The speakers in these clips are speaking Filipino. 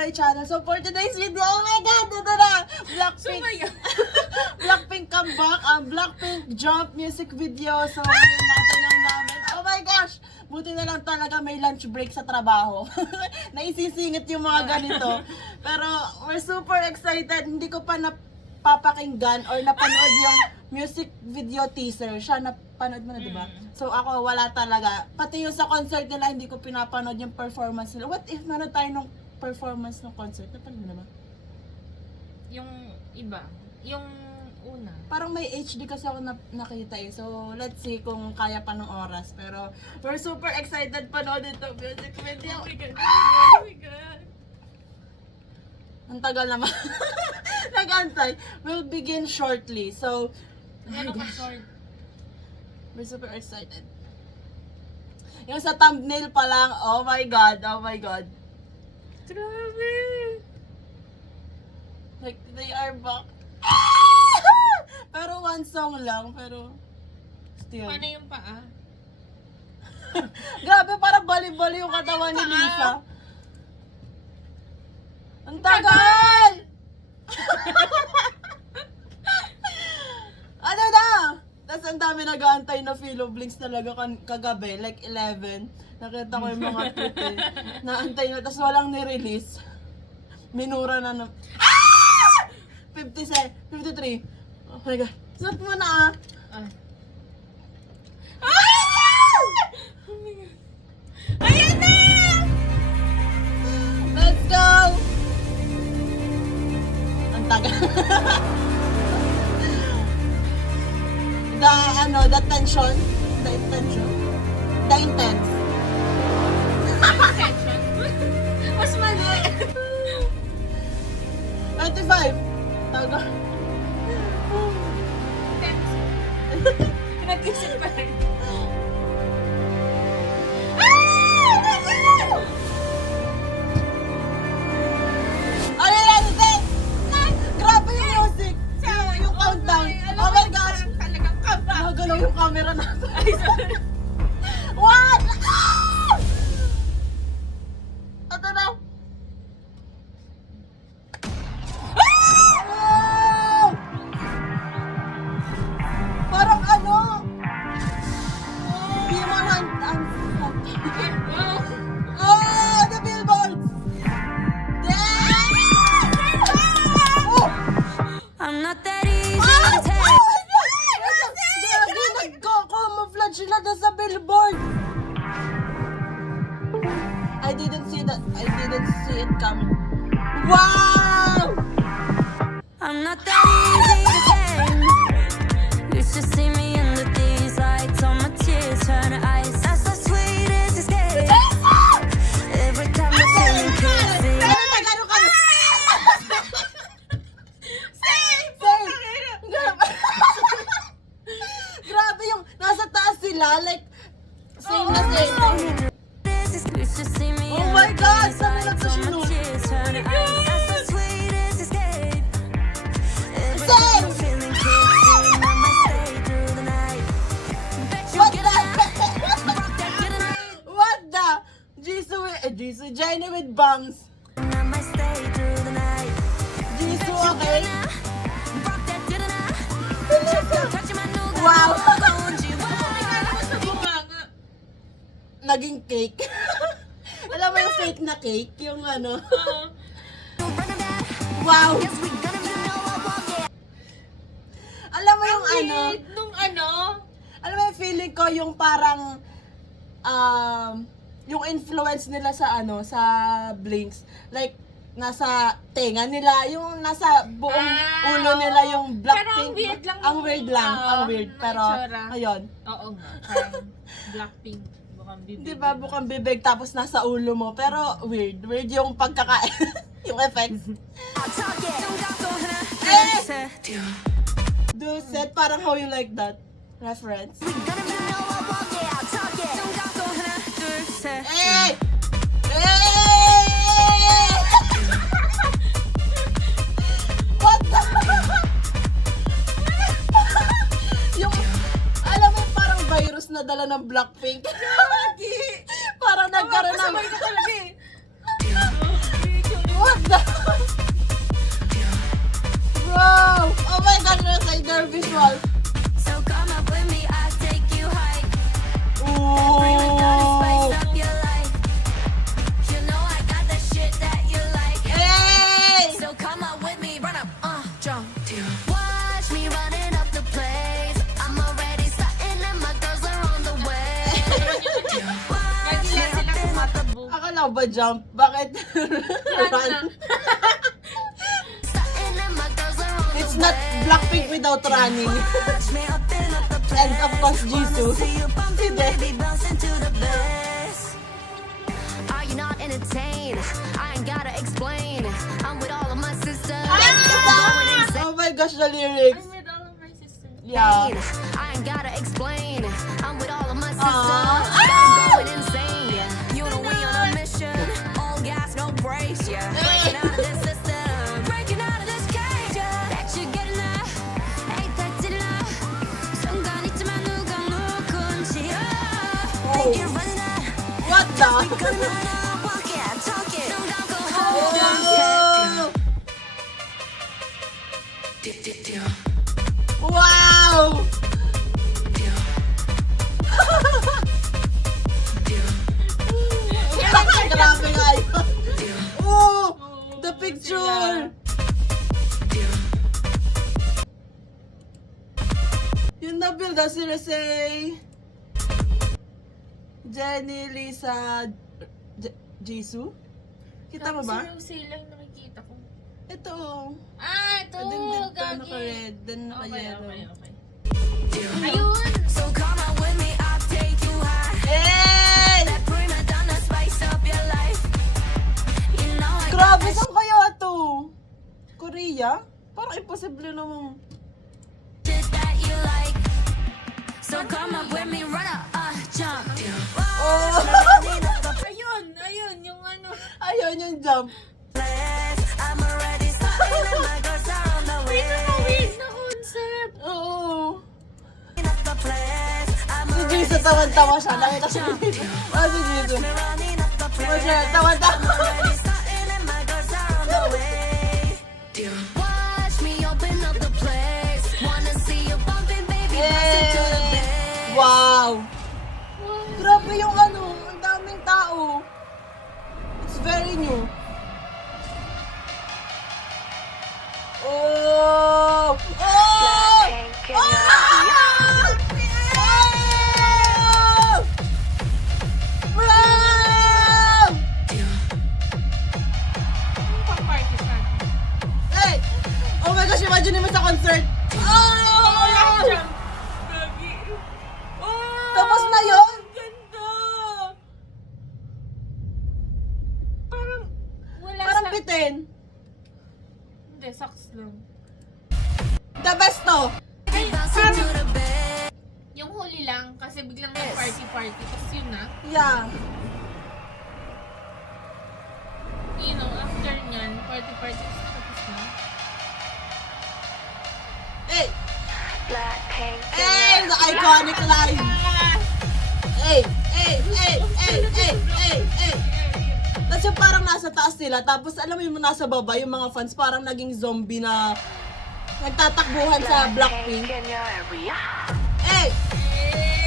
my channel. So for today's video, oh my god, ito na! Blackpink. Blackpink comeback, Blackpink jump music video. So yun natin lang namin. Oh my gosh! Buti na lang talaga may lunch break sa trabaho. Naisisingit yung mga ganito. Pero we're super excited. Hindi ko pa napapakinggan or napanood yung music video teaser. Siya napanood mo na, diba? So ako wala talaga. Pati yung sa concert nila, hindi ko pinapanood yung performance nila. What if meron tayo nung performance ng concert? Napanood mo na ba? Yung iba. Yung una. Parang may HD kasi ako nakita eh. So, let's see kung kaya pa ng oras. Pero, we're super excited panood ito music video. Oh my God. Oh my God. Ang tagal naman. Nag-antay. We'll begin shortly. So, Ano ka short? we're super excited. Yung sa thumbnail pa lang, oh my God, oh my God. Grabe. Like, they are back. Pero one song lang, pero still. Paano yung paa? Grabe, parang bali-bali yung katawan ni Lisa. Ang tagal! Ano na? Tapos ang dami nag-aantay na Philo Blinks talaga kagabi, like 11. Nakita ko yung mga tweet eh. Naantay na, tapos walang ni-release. Minura na 53. Oh my God. Suot mo na Ah. Ayan na! Let's go! Ang tagal. The tension. The intention. The intense. Attention. Mas mali. 95. Tagal. Nag-isip pa rin. Ano yan, Ted? Grabe yung music. Yung countdown. Oh my gosh. Talagang kaba. Nagalaw yung camera natin. Ay, sorry. What? Ito na. Ah! Parang ano? B100. Oh, the billboards. Damn! Oh! I'm not that easy to take. Nag-camouflage sila doon sa billboard. I didn't see it coming. Wow! I'm not that easy to tame. You should see me under these lights. All my tears turn to ice. That's the sweetest escape. Every time I'm feeling crazy. Pero nag-ano ka? Same! Grabe yung nasa taas sila. Like, same na same. You should see me Oh my under God, these saan nila lights. to All my sinunod? tears turn to ice. That's the sweetest escape. Every Same! time I'm feeling crazy, I might stay through the night. Bet you What get the? up, rock that, get it up. What the? Jisoo, Jenny with bangs. I might stay through the night. Jisoo, okay? Rock that, get it up. Touching my new Wow! Sa bunganga. Naging cake. Alam mo yung fake na cake? Yung ano? Oo. Wow! Alam mo yung ano? Wait, nung ano? Alam mo yung feeling ko yung parang yung influence nila sa ano, sa Blinks. Like, nasa tenga nila, yung nasa buong ulo nila yung Blackpink. Pero ang weird lang. Ang weird lang, Oo, ang weird. ng Pero, itsura. ayun. Oo nga. Parang Blackpink. Bukang bibig. Di ba, bukang bibig tapos nasa ulo mo. Pero, weird. Weird yung pagkakain. yung effects. Do set, parang how you like that? Reference. Hey! Hey! What the? Yung, alam mo yung parang virus na dala ng Blackpink. Parang nagkaroon ng... Sabay ka talaga eh. What? Rosé, their visuals. So come up with me, I'll take you high. Bring it down and spice Ooh! up your life. You know I got that shit that you like. Hey! So come up with me, run up, jump. Watch me running up the place. I'm already starting and my girls are on the way. Watch me Lagi lang sila tumatabog. Akala ko ba jump? Bakit? Run. starting and my girls are on It's the not way. Blackpink without running. Watch me up in up the place. And of course, Jisoo. See you bumping, Hindi. baby, bouncing to the bass. Are you not entertained? I ain't gotta explain. I'm with all of my sisters. Going insane. Oh my gosh, the I'm lyrics. with all of my sisters. Yeah. I ain't gotta explain. I'm with all of my sisters. Aw. I'm going insane. You know we on a mission. All gas, no brakes. Yeah. Breaking out of this system. Breaking out of this cage. Yeah. Bet you getting that. Ain't that did enough. 순간 있지만 누가 누군지. Think you're running that. What the? Gonna walk it, talk it. Don't go home. Oh! Wow! Grabe nga yun. Oh! The picture! Yung na-build na si Rosé, Jenny, Lisa, Jisoo? Kita mo ba? Si Rosé lang nakikita ko. Ito. Ito! Then Gagi. naka-red, then Okay, naka-yellow. okay. Ayun! So come on with me, I'll take you high. Hey! That prima donna spice up your life. You know I got Grabe, that saan kaya to? Korea? Parang imposible namang. shit that you like. So come up with me, run up, jump. Oh! Ayun, yung ano. Ayun yung jump. I'm already starting and my girls are on the way. Wait na concept. Oo. Up the place. I'm Si Jisoo tawan-tawa siya. Nakita siya dito. Oh, si Jisoo. running up the Oh, place. siya, tawan-tawa. Already starting and my girls are on the way. Watch me open up the place. Wanna see you bumping, baby, bouncing to the Hey! bass. Wow! Grabe yung ano, ang daming tao. It's very new. Oh! Oh! Oh! Wow! Pang-party fan. Hey! Oh my gosh, imagine mo sa concert. Oh! Jump. Gagi. Oh! Tapos na yun? Ganda! Parang wala Parang sa... bitin. Hindi, socks lang. The best to. Ay, Bouncing to parang the bass. yung huli lang kasi biglang nag-party-party. Tapos yun na. Yeah. You know, after nyan, party-party. Tapos na. Hey! Hey! The iconic line. Hey! Hey! Hey! Hey! Hey! Hey! Hey! Tapos yung parang nasa taas sila, tapos alam mo yung nasa baba, yung mga fans parang naging zombie na nagtatakbuhan sa Blackpink. Hey!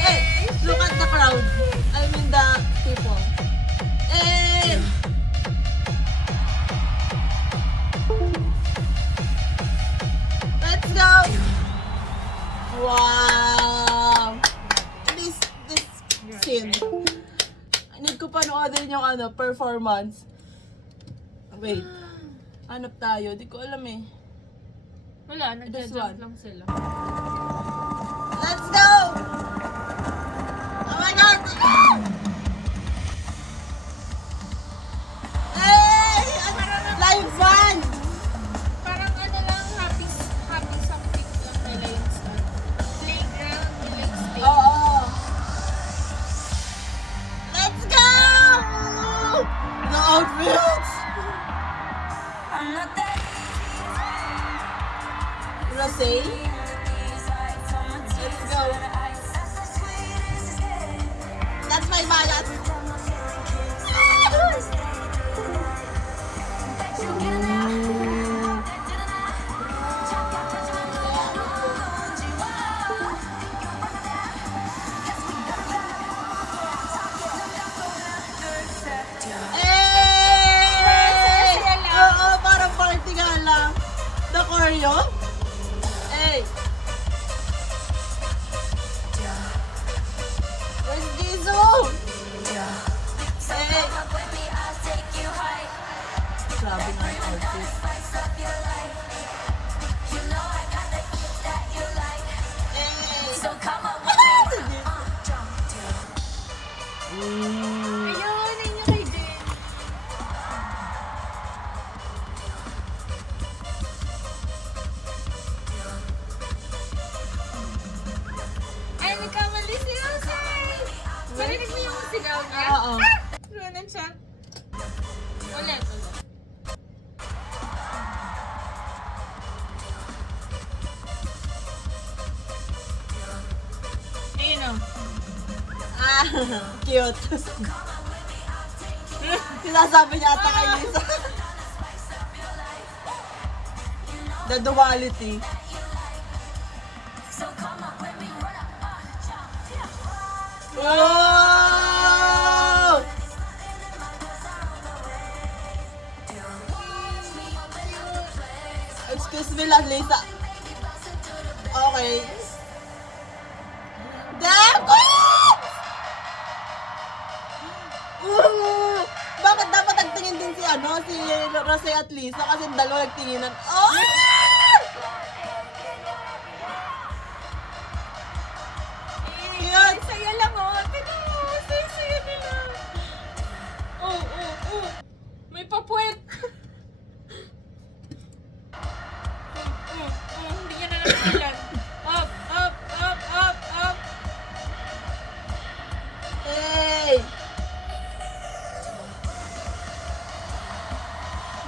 Hey! Look at the crowd. I mean the people. Hey! Let's go! Wow! This scene. I need ko panoodin yung performance. Wait. Hanap tayo. Di ko alam eh. Wala, This nagja-jump one. lang sila. Let's go! Oh my God! Hey! Live band! Parang ano lang, happy something lang nila yung start. Playground, nila yung stage. Oo! Let's go! The outfits! I'm not that Rosé? these lights on my Let's go. eyes. That's the sweetest escape. That's my balat. Bet you get it now. yun? Hey! Where's Jisoo? Hey! Grabe nga yung outfit. Hey! Ayun, yun yung kay Jin. Ay, nagkamali si Rosay! Marinig mo yung sigaw niya? Oo. Ganun siya. Ulit. Ayun o. Ah, cute. Sinasabi niya ata kay Lisa. The duality. Wow! Excuse me lang, Lisa. Okay. Damn! Bakit dapat nagtingin din si Rosé at Lisa kasi dalawa nagtinginan. Oh! Yan! Saya lang o. Tignan mo. Saya nila. Oh. May papuwet. Hindi ka na napilan. Up. Hey!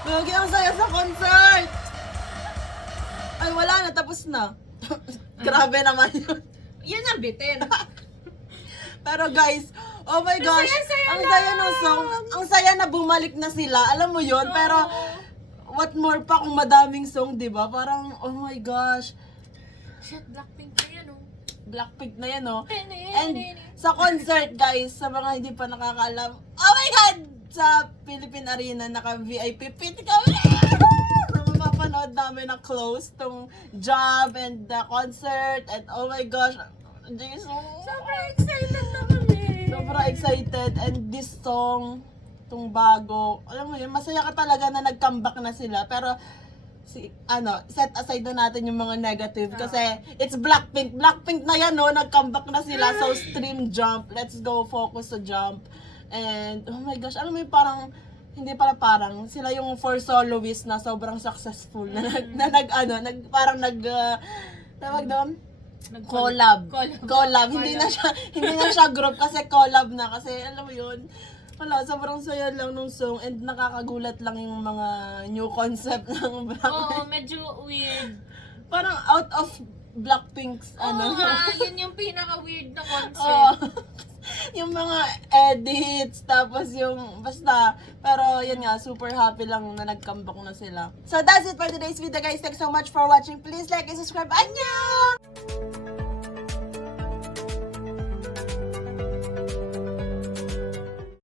Lagi ang saya sa concert! Ay, wala na. Tapos na. Grabe naman yun. Yan ang bitin. Pero guys, oh my gosh, saya-saya ang lang. saya ng song. Ang saya na bumalik na sila. Alam mo yun? Pero, what more pa kung madaming song, di ba? Parang, oh my gosh, Shit, Blackpink na yan o. Blackpink na yan, oh. And sa concert, guys, sa mga hindi pa nakakaalam, oh my God! Sa Philippine Arena, naka-VIP pit kami! So, mapapanood namin na close tong job and the concert. And oh my gosh, Jesus. Sobrang excited na kami. Sobrang excited. And this song, tong bago, alam mo yun, masaya ka talaga na nag-comeback na sila. Pero, set aside na natin yung mga negative kasi it's Blackpink. Blackpink na yan, no? Nag-comeback na sila. So, stream Jump. Let's go focus sa Jump. And, oh my gosh, alam mo yung parang, parang, sila yung four soloists na sobrang successful tawag doon? Collab. Hindi na siya group kasi collab na kasi alam mo yun. Wala, sobrang saya lang nung song and nakakagulat lang yung mga new concept ng Blackpink. Oo, medyo weird. Parang out of Blackpink's Oo nga, yun yung pinaka-weird na Oo. concept. Yung mga edits, tapos yung, basta, pero yun nga, super happy lang na nag-comeback na sila. So that's it for today's video guys. Thanks so much for watching. Please like and subscribe. Annyeong!